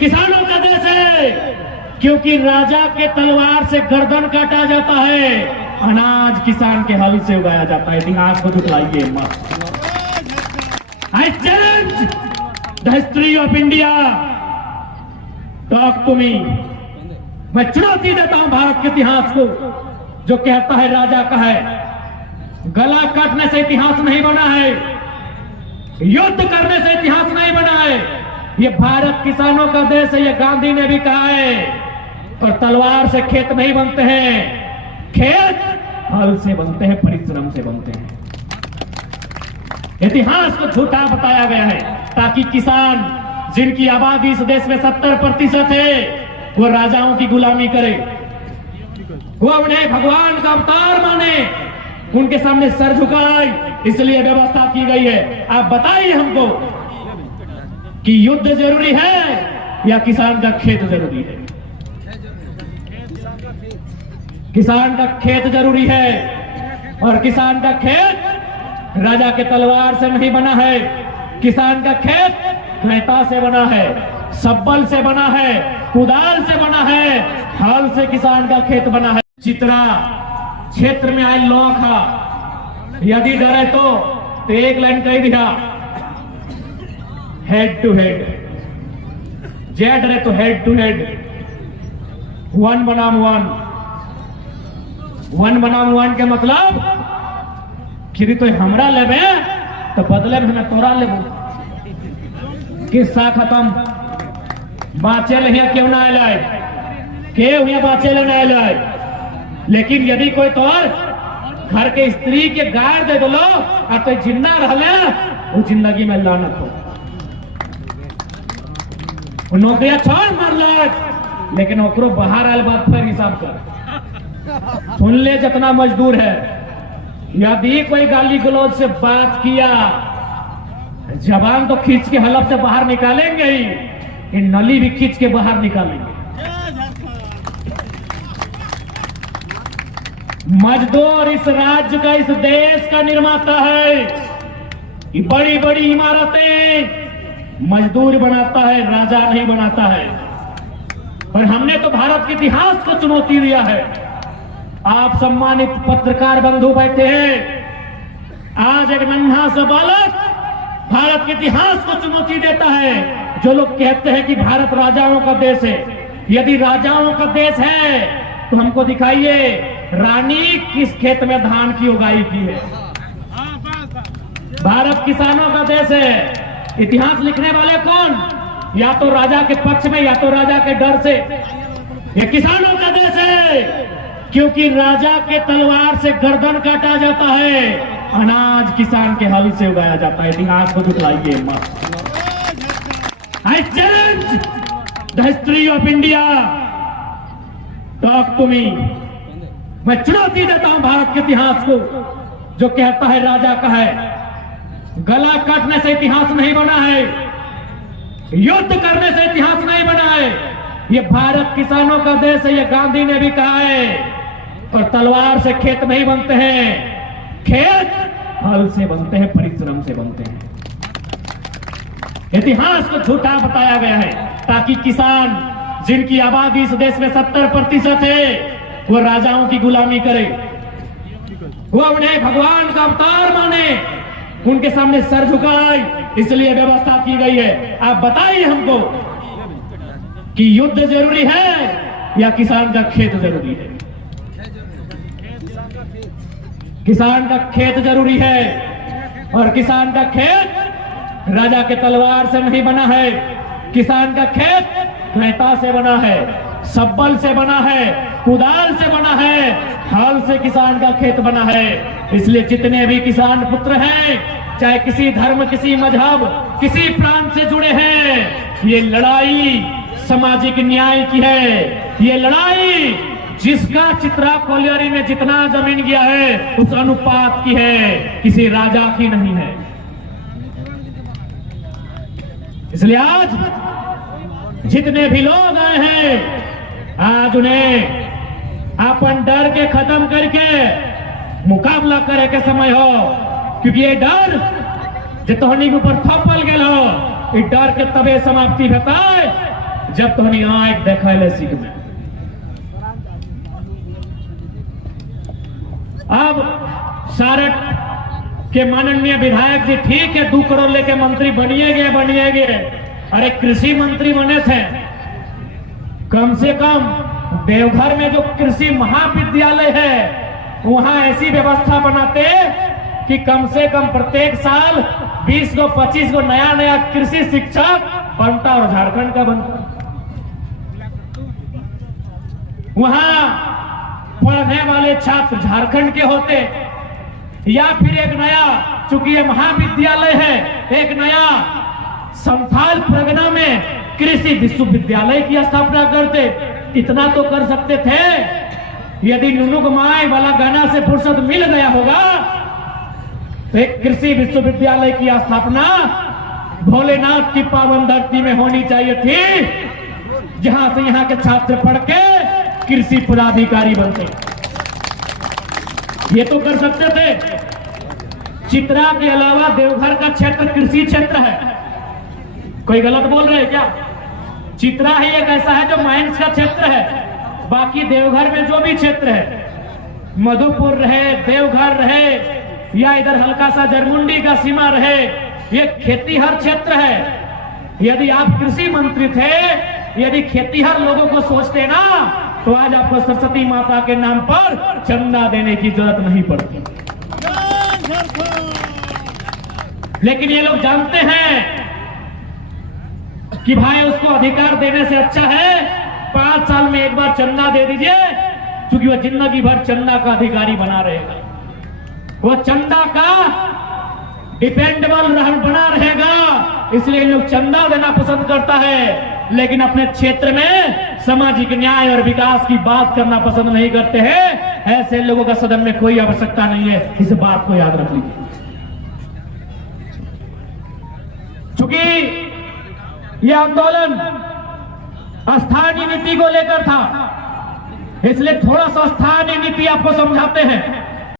किसानों का देश है, क्योंकि राजा के तलवार से गर्दन काटा जाता है, अनाज किसान के हल से उगाया जाता है। इतिहास को झुठलाइए मत। I challenge the history of India, talk to me. मैं चुनौती देता हूं भारत के इतिहास को, जो कहता है राजा का है। गला काटने से इतिहास नहीं बना है, युद्ध करने से इतिहास नहीं बना है। ये भारत किसानों का देश है, ये गांधी ने भी कहा है। पर तलवार से खेत नहीं बनते हैं, खेत हल से बनते हैं, परिश्रम से बनते हैं। इतिहास को झूठा बताया गया है ताकि किसान, जिनकी आबादी इस देश में 70% है, वो राजाओं की गुलामी करे, वो उन्हें भगवान का अवतार माने, उनके सामने सर झुकाए। इसलिए व्यवस्था की गई है। आप बताइए हमको कि युद्ध जरूरी है या किसान का खेत जरूरी है? किसान का खेत जरूरी है, और किसान का खेत राजा के तलवार से नहीं बना है। किसान का खेत घैता से बना है, सब्बल से बना है, कुदाल से बना है, हल से किसान का खेत बना है। चित्रा क्षेत्र में आए लौखा, यदि डरे तो एक लाइन कह दिया, हेड टू हेड। जे डरे तो हेड टू हेड, 1 बनाम 1। 1 बनाम 1 के मतलब कि तो हमरा लेबे तो बदले में हमें तोरा लेबो। किस्सा खत्म। बाँचे लिया क्यों ना आए, के हुए बाँचे ले ना आए। लेकिन यदि कोई तोर घर के स्त्री के गाड़ दे दो और तो जिंदा रहले, वो जिंदगी में लानत हो। वो नौकरिया छोड़ मारलक, लेकिन ओकरो बाहर आयल बात फिर हिसाब कर। सुन ले जितना मजदूर है, यदि कोई गाली गलौज से बात किया, जबान तो खींच के हलफ से बाहर निकालेंगे ही, ये नली भी खींच के बाहर निकालेंगे। मजदूर इस राज्य का, इस देश का निर्माता है। ये बड़ी बड़ी इमारतें मजदूर बनाता है, राजा नहीं बनाता है। पर हमने तो भारत के इतिहास को चुनौती दिया है। आप सम्मानित पत्रकार बंधु बैठे हैं, आज एक नन्हा सा बालक भारत के इतिहास को चुनौती देता है। जो लोग कहते हैं कि भारत राजाओं का देश है, यदि राजाओं का देश है तो हमको दिखाइए रानी किस खेत में धान की उगाई की है। भारत किसानों का देश है। इतिहास लिखने वाले कौन? या तो राजा के पक्ष में या तो राजा के डर से। ये किसानों का देश है, क्योंकि राजा के तलवार से गर्दन काटा जाता है, अनाज किसान के हल से उगाया जाता है। इतिहास को झुठलाइए मत। I challenge the history of India, talk to me. मैं चुनौती देता हूं भारत के इतिहास को, जो कहता है राजा का है। गला काटने से इतिहास नहीं बना है, युद्ध करने से इतिहास नहीं बना है। ये भारत किसानोmək का देश है, ये गांधी ने भी कहा है। पर तलवार से खेत नहीं बनते हैं, खेत हल से बनते हैं, परिश्रम से बनते हैं। इतिहास को झूठा बताया गया है ताकि किसान, जिनकी आबादी इस देश में 70% है, वो राजाओं की गुलामी करे, वो उन्हें भगवान का अवतार माने, उनके सामने सर झुकाए। इसलिए व्यवस्था की गई है। आप बताइए हमको कि युद्ध जरूरी है या किसान का खेत जरूरी है? किसान का खेत जरूरी है, और किसान का खेत राजा के तलवार से नहीं बना है। किसान का खेत घैता से बना है, सब्बल से बना है, कुदाल से बना है, हल से किसान का खेत बना है। इसलिए जितने भी किसान पुत्र हैं, चाहे किसी धर्म, किसी मजहब, किसी प्रांत से जुड़े हैं, ये लड़ाई सामाजिक न्याय की है। ये लड़ाई जिसका चित्रा कोलियरी में जितना जमीन गया है उस अनुपात की है, किसी राजा की नहीं है। इसलिए आज जितने भी लोग आए हैं, आज उन्हें अपन डर के खत्म करके मुकाबला करे के समय हो, क्योंकि ये डर जो तोहनी के ऊपर थपल गया हो, इस डर के तबे समाप्ति होता है जब तो नहीं आए देखा सीख में। अब सारठ के माननीय विधायक जी ठीक है 2 करोड़ लेके मंत्री बनिए गए। अरे कृषि मंत्री बने थे, कम से कम देवघर में जो कृषि महाविद्यालय है वहां ऐसी व्यवस्था बनाते कि कम से कम प्रत्येक साल 20 को 25 को नया कृषि शिक्षक बनता और झारखंड का बनता। वहां पढ़ने वाले छात्र झारखंड के होते, या फिर एक नया, चूंकि ये महाविद्यालय है, एक नया संथाल परगना में कृषि विश्वविद्यालय की स्थापना करते। इतना तो कर सकते थे। यदि नुनुक माई वाला गाना से फुर्सत मिल गया होगा तो एक कृषि विश्वविद्यालय की स्थापना भोलेनाथ की पावन धरती में होनी चाहिए थी, जहां से यहां के छात्र पढ़ के कृषि पदाधिकारी बनते। ये तो कर सकते थे। चित्रा के अलावा देवघर का क्षेत्र कृषि क्षेत्र है। कोई गलत बोल रहे हैं क्या? चित्रा ही एक ऐसा है जो माइंस का क्षेत्र है। बाकी देवघर में जो भी क्षेत्र है, मधुपुर रहे, देवघर रहे, या इधर हल्का सा जरमुंडी का सीमा रहे, ये खेतीहर क्षेत्र है। यदि आप कृषि मंत्री थे, यदि खेतीहर लोगों को सोचते ना, तो आज आपको सरस्वती माता के नाम पर चंदा देने की जरूरत नहीं पड़ती। लेकिन ये लोग जानते हैं कि भाई उसको अधिकार देने से अच्छा है 5 साल में एक बार चंदा दे दीजिए, क्योंकि वह जिंदगी भर चंदा का अधिकारी बना रहेगा। वह चंदा का डिपेंडेबल बना रहेगा, इसलिए लोग चंदा देना पसंद करता है, लेकिन अपने क्षेत्र में सामाजिक न्याय और विकास की बात करना पसंद नहीं करते हैं। ऐसे लोगों का सदन में कोई आवश्यकता नहीं है, इस बात को याद रख लीजिए। चूंकि यह आंदोलन स्थानीय नीति को लेकर था, इसलिए थोड़ा सा स्थानीय नीति आपको समझाते हैं।